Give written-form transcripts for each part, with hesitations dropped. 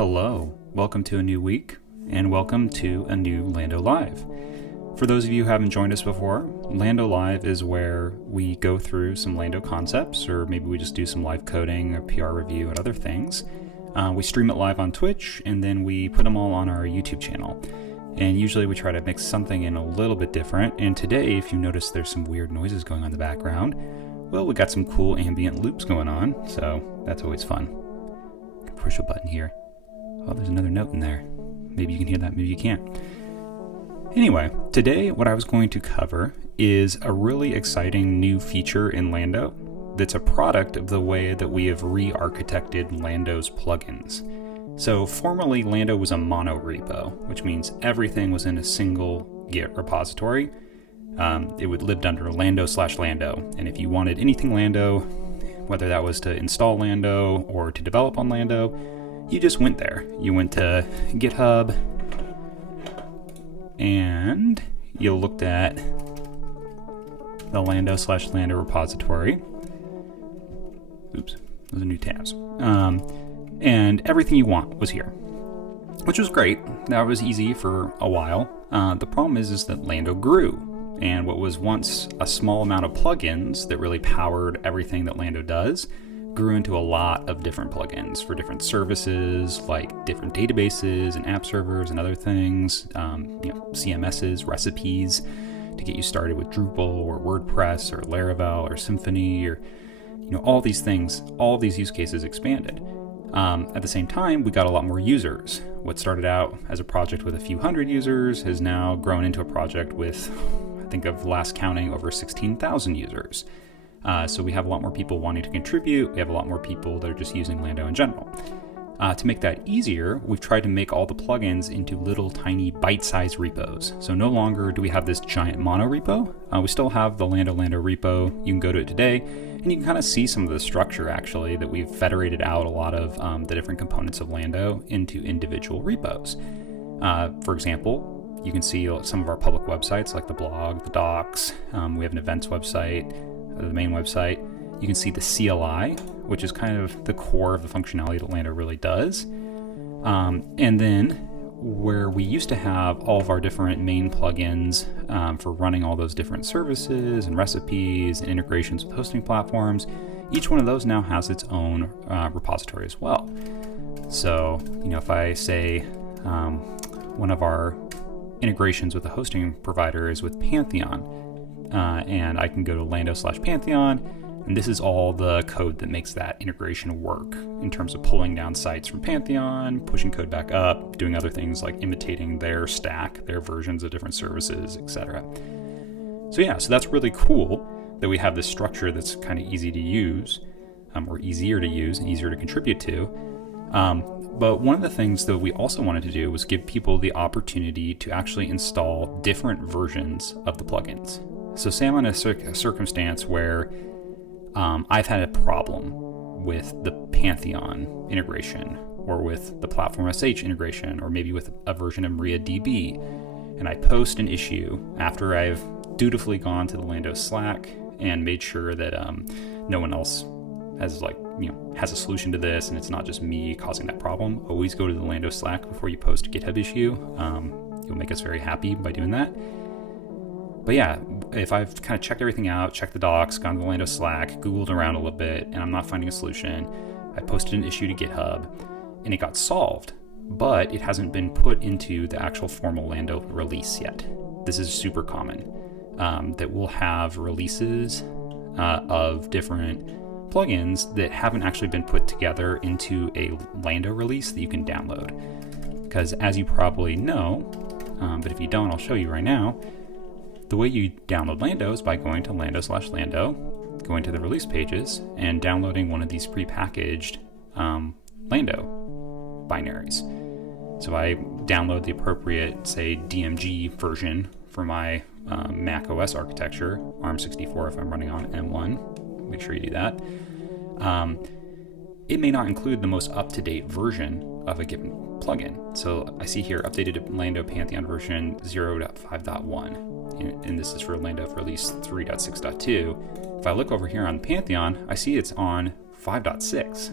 Hello, welcome to a new week, and welcome to a new Lando Live. For those of you who haven't joined us before, Lando Live is where we go through some Lando concepts, or maybe we just do some live coding or PR review and other things. We stream it live on Twitch, and then we put them all on our YouTube channel. And usually we try to mix something in a little bit different, and today, if you notice there's some weird noises going on in the background, well, we got some cool ambient loops going on, so that's always fun. Push a button here. Oh, there's another note in there. Maybe you can hear that, maybe you can't. Anyway, today what I was going to cover is a really exciting new feature in Lando that's a product of the way that we have re-architected Lando's plugins. So formerly Lando was a mono repo, which means everything was in a single Git repository. It would lived under Lando/Lando, and if you wanted anything Lando, whether that was to install Lando or to develop on Lando, you just went there. You went to GitHub and you looked at the Lando/Lando repository. Oops, those are new tabs. And everything you want was here, which was great. That was easy for a while. The problem is that Lando grew. And what was once a small amount of plugins that really powered everything that Lando does grew into a lot of different plugins for different services, like different databases and app servers and other things, CMSs, recipes to get you started with Drupal or WordPress or Laravel or Symfony or all these things. All of these use cases expanded. At the same time, we got a lot more users. What started out as a project with a few hundred users has now grown into a project with, I think of last counting, over 16,000 users. So we have a lot more people wanting to contribute. We have a lot more people that are just using Lando in general. To make that easier, we've tried to make all the plugins into little tiny bite-sized repos. So no longer do we have this giant mono repo. We still have the Lando repo. You can go to it today, and you can kind of see some of the structure, actually, that we've federated out a lot of the different components of Lando into individual repos. For example, you can see some of our public websites, like the blog, the docs. We have an events website, the main website. You can see the CLI, which is kind of the core of the functionality that Lando really does. And then where we used to have all of our different main plugins for running all those different services and recipes and integrations with hosting platforms, each one of those now has its own repository as well. So, if I say one of our integrations with the hosting provider is with Pantheon, and I can go to Lando/Pantheon, and this is all the code that makes that integration work in terms of pulling down sites from Pantheon, pushing code back up, doing other things like imitating their stack, their versions of different services, etc. So that's really cool that we have this structure that's kind of easy to use, or easier to use and easier to contribute to. But one of the things that we also wanted to do was give people the opportunity to actually install different versions of the plugins. So say I'm in a circumstance where I've had a problem with the Pantheon integration, or with the Platform SH integration, or maybe with a version of MariaDB, and I post an issue after I've dutifully gone to the Lando Slack and made sure that no one else has a solution to this, and it's not just me causing that problem. Always go to the Lando Slack before you post a GitHub issue. You'll make us very happy by doing that. But if I've kind of checked everything out, checked the docs, gone to the Lando Slack, Googled around a little bit, and I'm not finding a solution, I posted an issue to GitHub, and it got solved, but it hasn't been put into the actual formal Lando release yet. This is super common, that we'll have releases of different plugins that haven't actually been put together into a Lando release that you can download. Because as you probably know, but if you don't, I'll show you right now, the way you download Lando is by going to Lando/Lando, going to the release pages, and downloading one of these prepackaged Lando binaries. So I download the appropriate, say, DMG version for my Mac OS architecture, ARM64 if I'm running on M1. Make sure you do that. It may not include the most up-to-date version of a given plugin. So I see here updated Lando Pantheon version 0.5.1. And this is for Lando for release 3.6.2. If I look over here on Pantheon, I see it's on 5.6,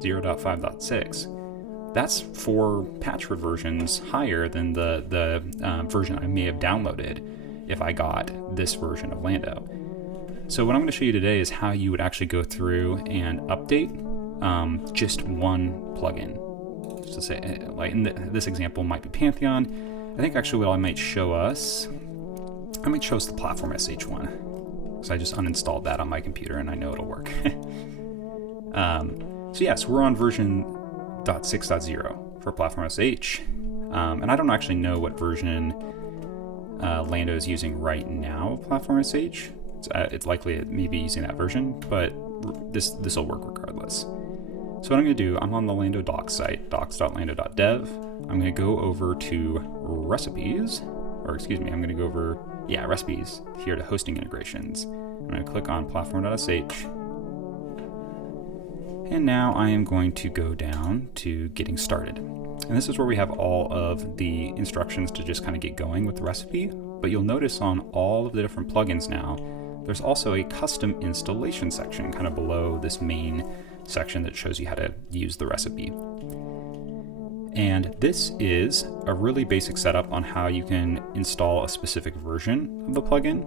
0.5.6. that's 4 patch versions higher than the version I may have downloaded if I got this version of Lando. So what I'm going to show you today is how you would actually go through and update just one plugin. So say, like in this example might be Pantheon. I think actually what I might show us the Platform SH one. So I just uninstalled that on my computer and I know it'll work. So we're on version 0.6.0 for Platform SH. And I don't actually know what version Lando is using right now of Platform SH. It's likely it may be using that version, but this will work regardless. So what I'm going to do, I'm on the Lando docs site, docs.lando.dev. I'm going to go over to recipes, I'm going to go over, recipes, here to hosting integrations. I'm going to click on platform.sh. And now I am going to go down to getting started. And this is where we have all of the instructions to just kind of get going with the recipe. But you'll notice on all of the different plugins now, there's also a custom installation section kind of below this main section that shows you how to use the recipe. And this is a really basic setup on how you can install a specific version of the plugin.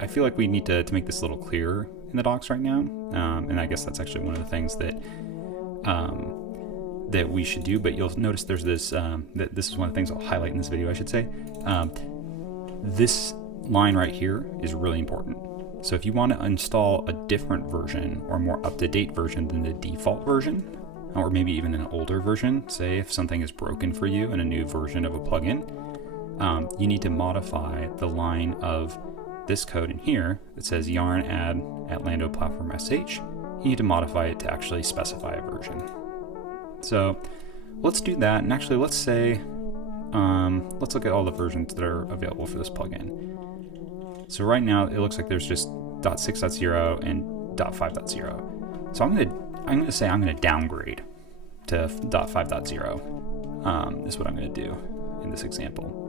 I feel like we need to make this a little clearer in the docs right now. And I guess that's actually one of the things that we should do, but you'll notice there's this, this is one of the things I'll highlight in this video, I should say. This line right here is really important. So if you want to install a different version or more up-to-date version than the default version, or maybe even an older version, say if something is broken for you in a new version of a plugin, you need to modify the line of this code in here that says yarn add at Lando platform sh. You need to modify it to actually specify a version. So let's do that, and actually let's say, let's look at all the versions that are available for this plugin. So right now it looks like there's just 0.6.0 and 0.5.0. So I'm gonna say I'm gonna downgrade to 0.5.0. Is what I'm gonna do in this example.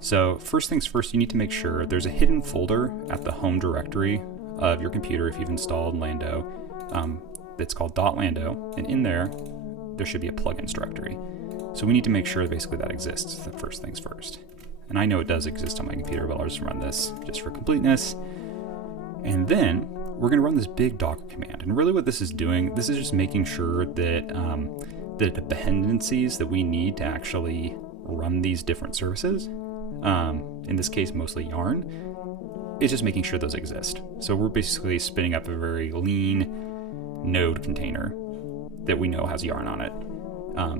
So first things first, you need to make sure there's a hidden folder at the home directory of your computer if you've installed Lando. That's called .lando, and in there should be a plugins directory. So we need to make sure basically that exists, the first things first. And I know it does exist on my computer, but I'll just run this just for completeness. And then we're going to run this big Docker command. And really what this is doing, this is just making sure that the dependencies that we need to actually run these different services, in this case mostly Yarn, is just making sure those exist. So we're basically spinning up a very lean node container that we know has Yarn on it.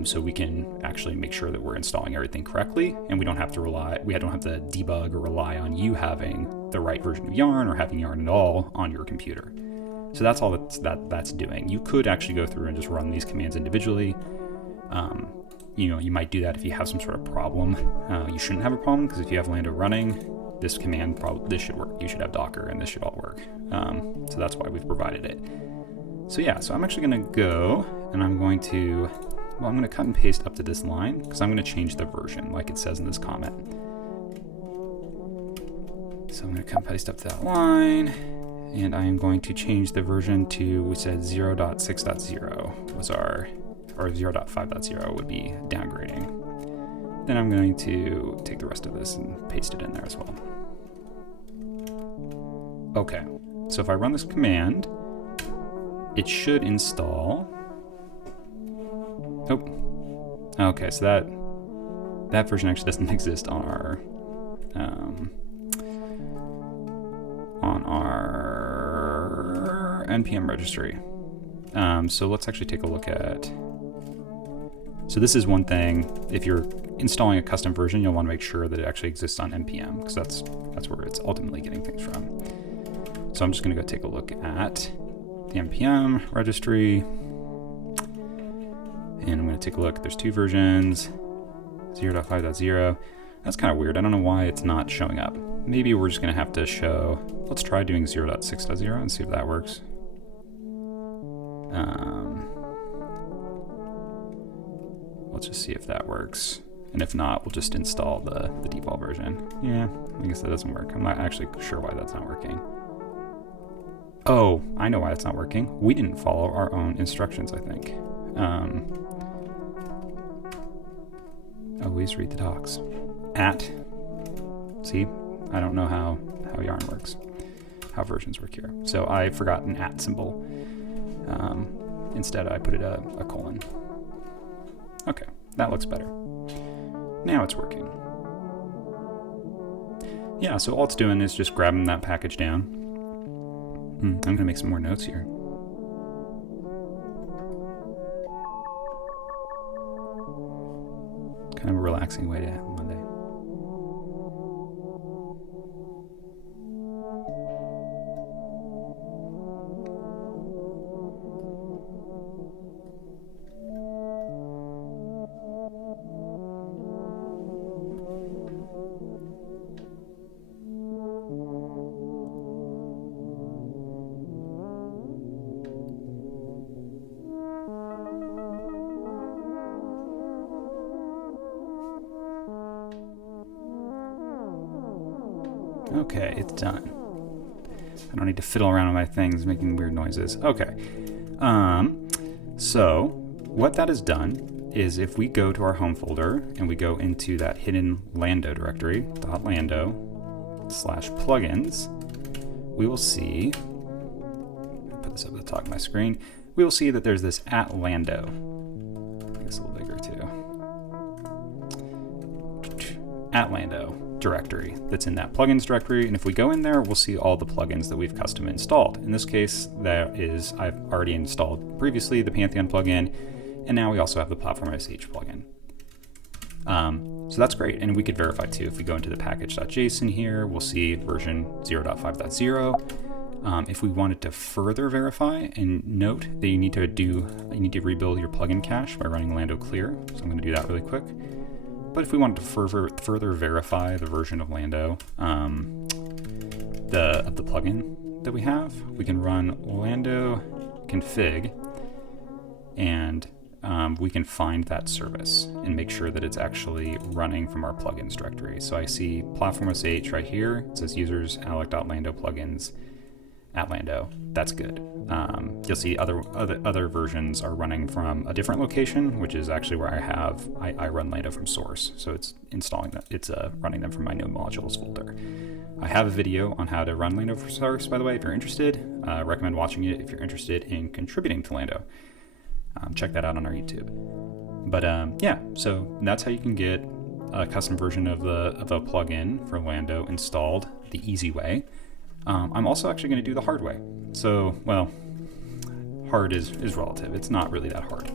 So we can actually make sure that we're installing everything correctly, and we don't have to debug or rely on you having the right version of Yarn or having Yarn at all on your computer. So that's all that's doing. You could actually go through and just run these commands individually. You might do that if you have some sort of problem. You shouldn't have a problem, because if you have Lando running, this command this should work. You should have Docker, and this should all work. So that's why we've provided it. So I'm actually going to go, and I'm going to cut and paste up to this line, because I'm going to change the version like it says in this comment. So I'm going to cut and paste up to that line, and I am going to change the version to, we said 0.6.0 was or 0.5.0 would be downgrading. Then I'm going to take the rest of this and paste it in there as well. Okay, so if I run this command, it should install. Oh, okay, so that version actually doesn't exist on our npm registry. So let's actually take a look at. So this is one thing. If you're installing a custom version, you'll want to make sure that it actually exists on npm, because that's where it's ultimately getting things from. So I'm just going to go take a look at the npm registry. And I'm going to take a look. There's 2 versions, 0.5.0. That's kind of weird. I don't know why it's not showing up. Maybe we're just going to have to show. Let's try doing 0.6.0 and see if that works. Let's just see if that works. And if not, we'll just install the default version. Yeah, I guess that doesn't work. I'm not actually sure why that's not working. Oh, I know why it's not working. We didn't follow our own instructions, I think. Always read the docs. See, I don't know how yarn works, how versions work here. So I forgot an @ symbol. Instead, I put it a colon. Okay, that looks better. Now it's working. Yeah, so all it's doing is just grabbing that package down. I'm going to make some more notes here. Kind of a relaxing way to have Monday. Okay, it's done. I don't need to fiddle around with my things making weird noises. Okay. So what that has done is if we go to our home folder and we go into that hidden Lando directory, .lando/plugins, we will see, put this up at the top of my screen, we will see that there's this @Lando. Make this a little bigger too. @Lando directory that's in that plugins directory, and if we go in there, we'll see all the plugins that we've custom installed. In this case, that is, I've already installed previously the Pantheon plugin, and now we also have the Platform SH plugin. So that's great, and we could verify too. If we go into the package.json here, we'll see version 0.5.0. If we wanted to further verify, and note that you need to rebuild your plugin cache by running Lando clear. So I'm going to do that really quick. But if we wanted to further verify the version of Lando, of the plugin that we have, we can run Lando config, and we can find that service and make sure that it's actually running from our plugins directory. So I see Platform SH right here. It says users alec.lando plugins @Lando. That's good. You'll see other versions are running from a different location, which is actually where I run Lando from source. So it's installing that. It's running them from my node modules folder. I have a video on how to run Lando from source, by the way, if you're interested. I recommend watching it if you're interested in contributing to Lando. Check that out on our YouTube. But yeah, so that's how you can get a custom version of a plugin for Lando installed the easy way. I'm also actually going to do the hard way. So, well, hard is relative. It's not really that hard.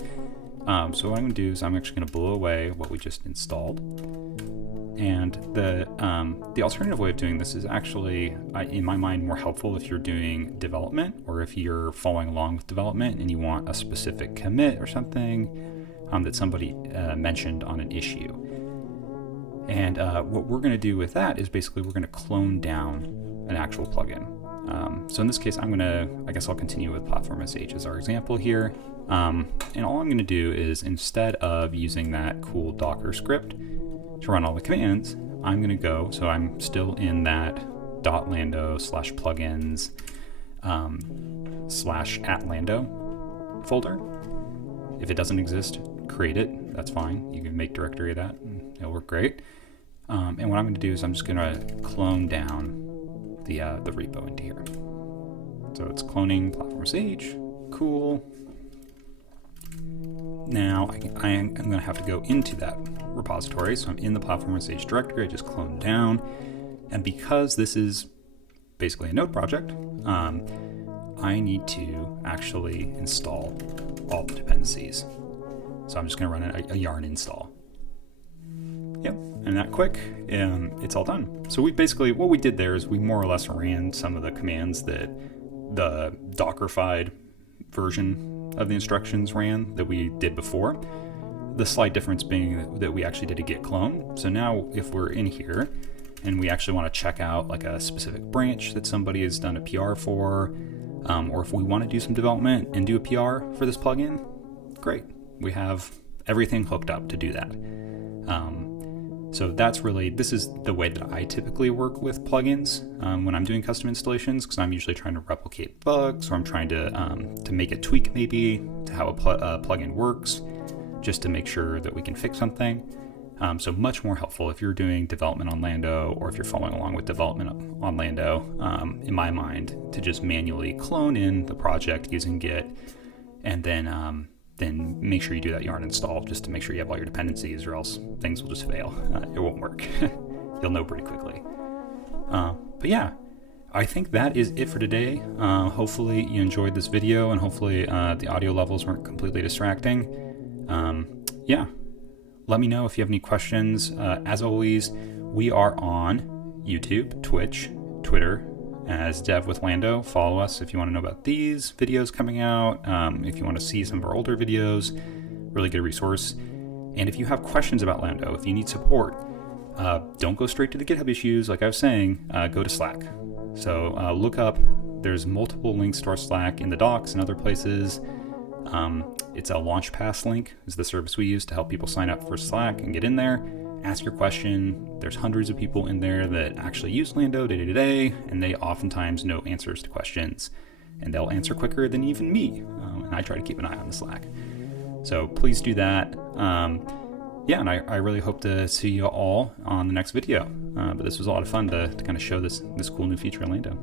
So what I'm going to do is I'm actually going to blow away what we just installed. And the alternative way of doing this is actually, in my mind, more helpful if you're doing development, or if you're following along with development and you want a specific commit or something that somebody mentioned on an issue. And what we're going to do with that is basically we're going to clone down an actual plugin. So in this case, I guess I'll continue with Platform SH as our example here. And all I'm going to do is, instead of using that cool Docker script to run all the commands, I'm going to go, so I'm still in that .lando/plugins /@Lando folder. If it doesn't exist, create it. That's fine. You can make directory of that and it'll work great. And what I'm going to do is I'm just going to clone down the repo into here. So it's cloning Platform SH. Cool. Now I'm going to have to go into that repository. So I'm in the Platform SH directory. I just cloned down. And because this is basically a node project, I need to actually install all the dependencies. So I'm just going to run a yarn install. Yep, and that quick, it's all done. So we basically, what we did there is we more or less ran some of the commands that the Dockerfied version of the instructions ran that we did before. The slight difference being that we actually did a git clone. So now if we're in here and we actually want to check out like a specific branch that somebody has done a PR for, or if we want to do some development and do a PR for this plugin, great. We have everything hooked up to do that. So this is the way that I typically work with plugins when I'm doing custom installations, because I'm usually trying to replicate bugs, or I'm trying to make a tweak maybe to how a plugin works, just to make sure that we can fix something. So much more helpful if you're doing development on Lando, or if you're following along with development on Lando, in my mind, to just manually clone in the project using Git, and then make sure you do that yarn install just to make sure you have all your dependencies, or else things will just fail. It won't work. You'll know pretty quickly. But yeah, I think that is it for today. Hopefully you enjoyed this video, and hopefully the audio levels weren't completely distracting. Yeah, let me know if you have any questions. As always, we are on YouTube, Twitch, Twitter, as Dev with Lando. Follow us if you want to know about these videos coming out, if you want to see some of our older videos, really good resource. And if you have questions about Lando, if you need support, don't go straight to the GitHub issues like I was saying, go to Slack. So look up, there's multiple links to our Slack in the docs and other places. It's a Launchpass link, is the service we use to help people sign up for Slack and get in there. Ask your question. There's hundreds of people in there that actually use Lando day to day, and they oftentimes know answers to questions, and they'll answer quicker than even me. And I try to keep an eye on the Slack. So please do that. Yeah, and I really hope to see you all on the next video. But this was a lot of fun to kind of show this cool new feature in Lando.